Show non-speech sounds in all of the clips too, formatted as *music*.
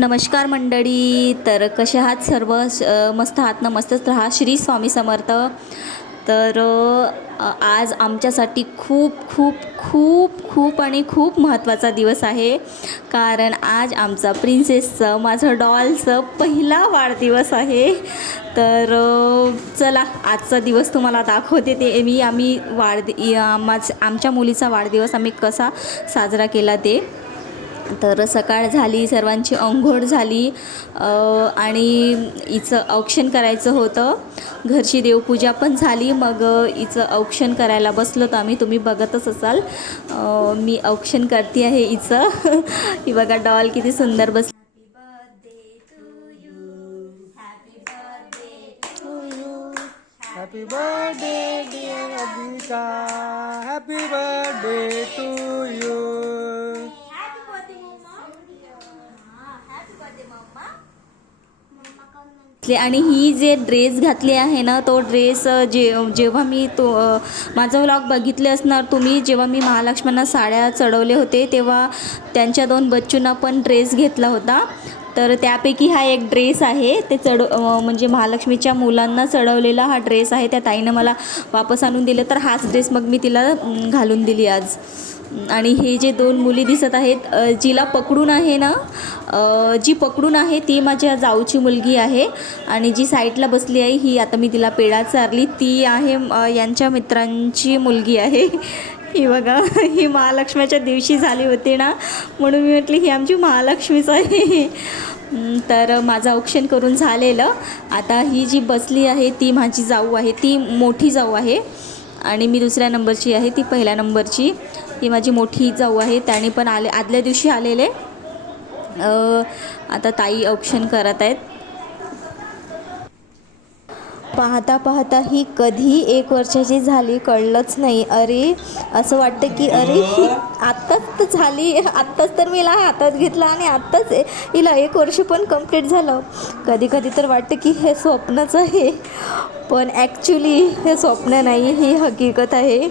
नमस्कार मंडळी तर कसे आहात सर्व? मस्त आहात ना? मस्तच राहा. श्री स्वामी समर्थ. तर आज आमच्यासाठी खूप खूप खूप खूप आणि खूप महत्त्वाचा दिवस आहे. कारण आज आमचा प्रिन्सेसचं माझं डॉलचं पहिला वाढदिवस आहे. तर चला आजचा दिवस तुम्हाला दाखवते ते. मी आम्ही वाढ माझ आमच्या मुलीचा वाढदिवस आम्ही कसा साजरा केला ते. तर सकाळ झाली सर्वांची अंघोळ झाली आणि हिचं औक्षण करायचं होतं. घरची देवपूजा पण झाली मग हिचं औक्षण करायला बसलो तर आम्ही. तुम्ही बघतच असाल. मी औक्षण करते आहे हिचं *laughs* ही बघा डॉल किती सुंदर बस Happy birthday, dear Adhika. आणि ही जे ड्रेस घातली आहे ना तो ड्रेस जे जेव्हा मी तो माझा व्लॉग बघितले असणार तुम्ही जेव्हा मी महालक्ष्म्यांना साड्या चढवले होते तेव्हा त्यांच्या दोन बच्चूंना पण ड्रेस घेतला होता. तर त्यापैकी हा एक ड्रेस आहे. ते चढ म्हणजे महालक्ष्मीच्या मुलांना चढवलेला हा ड्रेस आहे. त्या ताईनं मला वापस आणून दिलं. तर हाच ड्रेस मग मी तिला घालून दिली आज. आणि हे जे दोन मुली दिसत आहेत जिला पकडून आहे ना जी पकडून आहे ती माझ्या जाऊची मुलगी आहे आणि जी साईडला बसली आहे ही आता मी तिला पेढा चारली. ती आहे यांच्या मित्रांची मुलगी आहे. *laughs* ही बघा ही महालक्ष्मीच्या दिवशी झाली होती ना म्हणून मी म्हटली ही आमची महालक्ष्मीच आहे. तर माझं औक्षण करून झालेलं. आता ही जी बसली आहे ती माझी जाऊ आहे ती मोठी जाऊ आहे. आणि मी दुसऱ्या नंबरची आहे ती पहिल्या नंबरची. ही माझी मोठी जाऊ आहे. त्याने पण आले आदल्या दिवशी आलेले. आता ताई औक्षण करत आहेत. पाहता पाहता ही कधी एक वर्षाची झाली कळलंच नाही. अरे असं वाटतं की अरे ही आत्ताच तर झाली. आत्ताच तर मी हिला हातात घेतला आणि आत्ताच हिला एक वर्ष पण कंप्लीट झालं. कधी कधी तर वाटतं की हे स्वप्नच आहे. पण ॲक्च्युली हे स्वप्न नाही ही हकीकत आहे.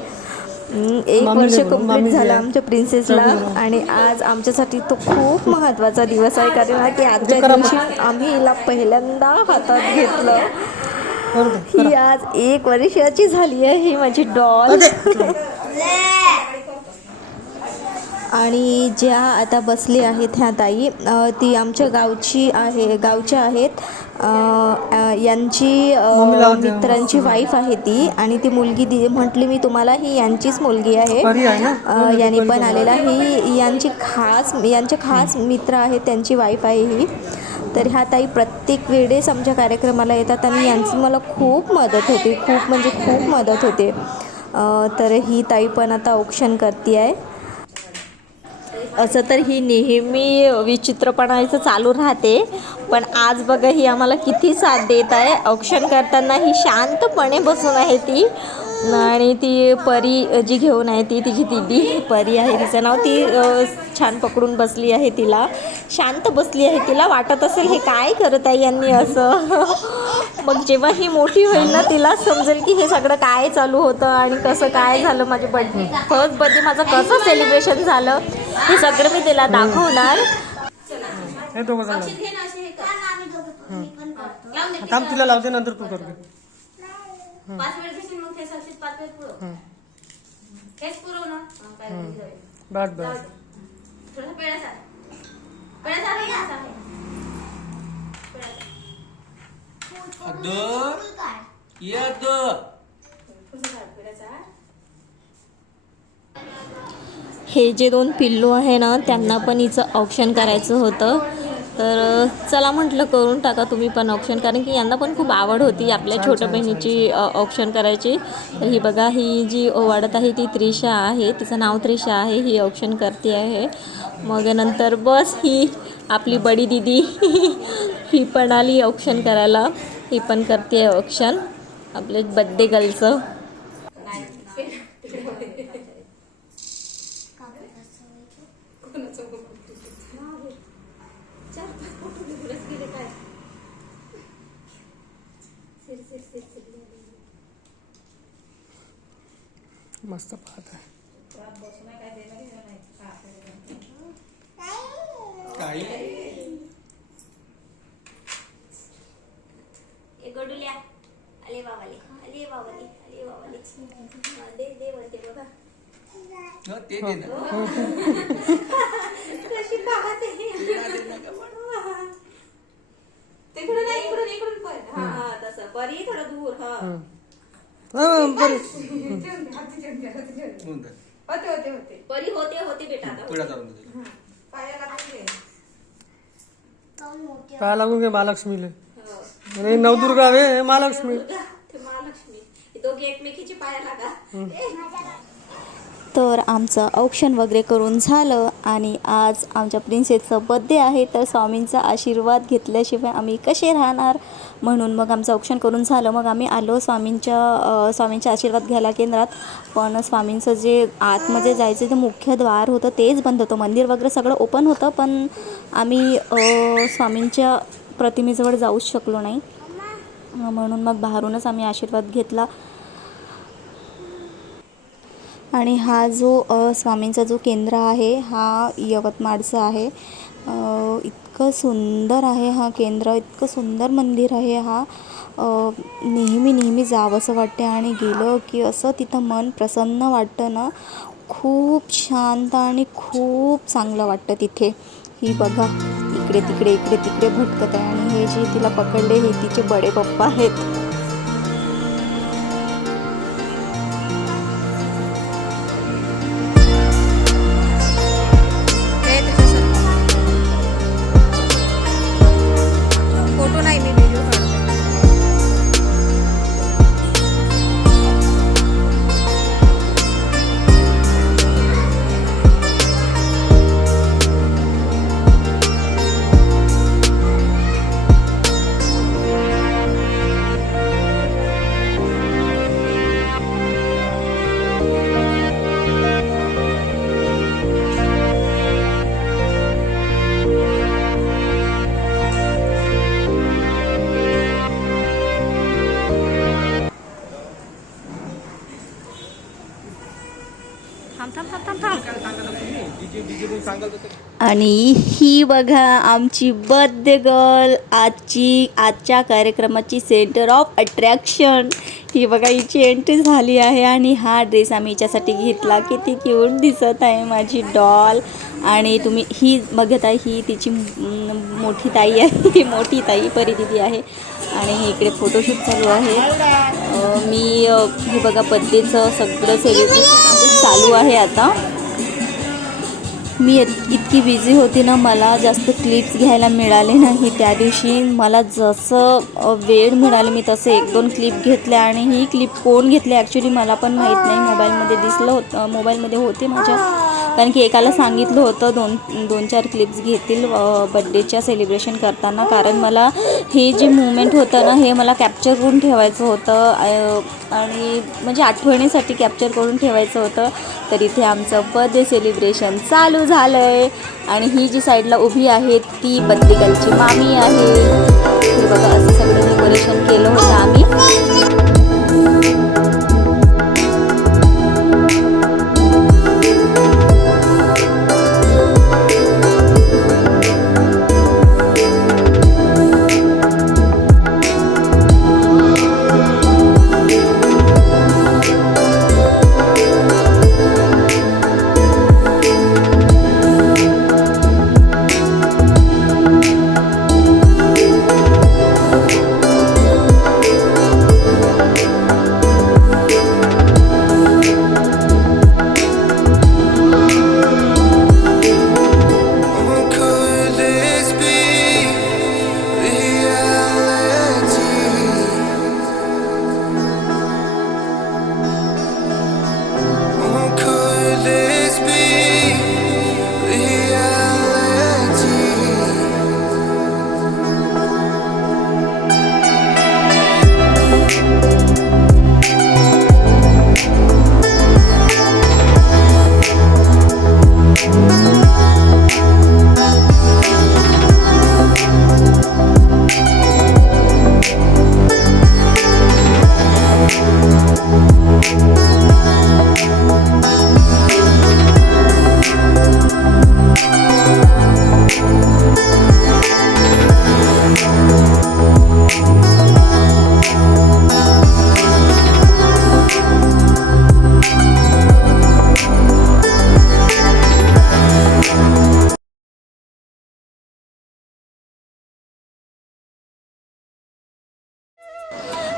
एक वर्ष कंप्लीट झालं. आमच्या प्रिन्सेसला आणि आज आमच्यासाठी तो खूप महत्त्वाचा दिवस आहे कारण की आजच्या. दिवशी आम्ही हिला पहिल्यांदा हातात घेतलं. ही आज एक वर्षाची झाली आहे ही माझी डॉल *laughs* आणि ज्या आता बसले आहेत ह्या ताई ती आमच्या गावची आहे गावच्या आहेत. यांची. मित्रांची वाईफ आहे ती आणि ती मुलगी दि म्हटली मी तुम्हाला ही यांचीच मुलगी आहे. यांनी पण आलेला ही यांची खास यांचे खास मित्र आहेत त्यांची वाईफ आहे ही. तर ह्या ताई प्रत्येक वेळेस आमच्या कार्यक्रमाला येतात आणि यांची मला खूप मदत होते. खूप म्हणजे खूप मदत होते. तर ही ताई पण आता औक्षण करते आहे असं तर ही नेहमी विचित्रपणाचं चालू राहते. पण आज बघा ही आम्हाला किती साथ देत आहे. औक्षण करताना ही शांतपणे बसून आहे ती. आणि ती परी जी घेऊन आहे ती तिची दिदी परी आहे तिचं नाव. ती छान पकडून बसली आहे तिला. शांत बसली आहे तिला. वाटत असेल हे काय करत आहे यांनी असं? मग जेव्हा ही मोठी होईल ना तिला समजेल की हे सगळं काय चालू होतं आणि कसं काय झालं माझे बर्थडे फर्स्ट बर्थडे माझं कसं सेलिब्रेशन झालं हे सगळं मी तिला दाखवणार. हे थांब तिला लावते नंतर तू कर पाच वेळ घेशील मग तेच असेल पाच वेळ पुरव हेच पुरव ना हा, काय नाही, जाऊ दे. बस बस थोडंसं पेढा चाल पेढा चाल हे असं आहे. पेढा पेढा चाल. हे जे दोन पिल्लू आहे ना त्यांना पण हिचं ऑप्शन करायचं होतं. तर चला म्हटलं करून टाका तुम्ही पण ऑप्शन कारण की यांना पण खूप आवड होती आपल्या छोट्या बहिणीची ऑप्शन करायची. तर ही बघा ही जी ओवाळत आहे ती त्रिशा आहे. तिचं नाव त्रिशा आहे ही ऑप्शन करते आहे. मग नंतर बस ही आपली बडी दिदी *laughs* ही पण आली ऑप्शन करायला. ही पण करते आहे ऑप्शन आपले बड्डे गर्लचं मस्त पाहत आहे. चार पाच फोटो निघूनच गेले काय सिर सिर सिर सिर मस्त पाहत आहे काही दे दे म्हणते बघा हो, ते दे ना कशी पाहते तिकडून नाही इकडून इकडून पण हा तसं परी थोडं दूर हा हाती बेटा पाया लागून घे महालक्ष्मीले अरे नवदुर्गा वे हे महालक्ष्मी. दुर्गा, ते महालक्ष्मी. हे दोघे एकमेकीचे पाया लागा. तर आमचं औक्षण वगैरे करून झालं आणि आज आमच्या प्रिन्सेसचं बड्डे आहे तर स्वामींचा आशीर्वाद घेतल्याशिवाय आम्ही कसे राहणार? म्हणून मग आमचं औक्षण करून झालं. मग आम्ही आलो स्वामींच्या स्वामींचा आशीर्वाद घ्यायला केंद्रात. पण स्वामींचं जे आतमध्ये जायचं ते मुख्य द्वार होतं तेच बंद होतं. मंदिर वगैरे सगळं ओपन होतं पण आम्ही स्वामींच्या प्रतिमेजवळ जाऊच शकलो नाही. म्हणून मग बाहेरूनच आम्ही आशीर्वाद घेतला. आणि हा जो स्वामींचा जो केंद्र आहे हा यवतमाळचा आहे. इतकं सुंदर आहे हा केंद्र इतकं सुंदर मंदिर आहे हा. नेहमी नेहमी जावंसं वाटते आणि गेलं की असं तिथं मन प्रसन्न वाटतं ना खूप शांत आणि खूप चांगलं वाटतं तिथे. ही बघा. इकडे तिकडे इकडे तिकडे भटकत आहे. आणि हे जे तिला पकडले हे तिचे बडे पप्पा आहेत. आणि ही बघा आमची बर्थडे गर्ल आजची आजच्या कार्यक्रमाची सेंटर ऑफ अट्रॅक्शन ही बघा हिची एंट्री झाली आहे आणि हा ड्रेस आम्ही हिच्यासाठी घेतला. किती क्यूट दिसत आहे माझी डॉल आणि तुम्ही ही बघत आहे ही तिची मोठी ताई आहे. *laughs* ही मोठी ताई परिदिदी आहे. आणि हे इकडे फोटोशूट चालू आहे. मी हे बघा बर्थडेचं सगळं सेलिब्रेशन चालू आहे आता. मी इत- इतकी बिझी होती ना मला जास्त क्लिप्स घ्यायला मिळाले नाही. त्या दिवशी मला जसं वेळ मिळाले मी तसे एक दोन क्लिप घेतल्या आणि ही क्लिप कोण घेतली ॲक्च्युली मला पण माहीत नाही. मोबाईलमध्ये दिसलं होतं मोबाईलमध्ये होते माझ्या. कारण की एकाला सांगितलं होतं दोन दोन चार क्लिप्स घेतील बड्डेच्या सेलिब्रेशन करताना. कारण मला हे जे मुवमेंट होतं ना हे मला कॅप्चर करून ठेवायचं होतं. आणि म्हणजे आठवणीसाठी कॅप्चर करून ठेवायचं होतं. तर इथे आमचं बर्थडे सेलिब्रेशन चालू झालं आहे आणि ही जी साईडला उभी आहे ती बद्रिकलची मामी आहे. बघा असं सगळं डेकोरेशन केलं होतं आम्ही.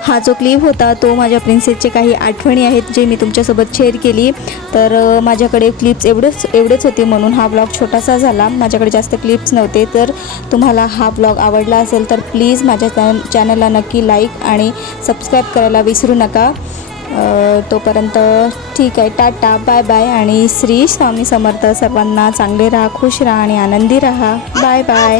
हा जो क्लिप होता तो माझ्या प्रिन्सेसचे काही आठवणी आहेत जे मी तुमच्यासोबत शेअर केली. तर माझ्याकडे क्लिप्स एवढेच एवढेच होते म्हणून हा ब्लॉग छोटासा झाला. माझ्याकडे जास्त क्लिप्स नव्हते. तर तुम्हाला हा ब्लॉग आवडला असेल तर प्लीज माझ्या चॅन चॅनलला नक्की लाईक आणि सबस्क्राईब करायला विसरू नका. तोपर्यंत ठीक आहे. टाटा बाय बाय आणि श्री स्वामी समर्थ सर्वांना चांगले राहा खुश राहा आणि आनंदी राहा. Bye bye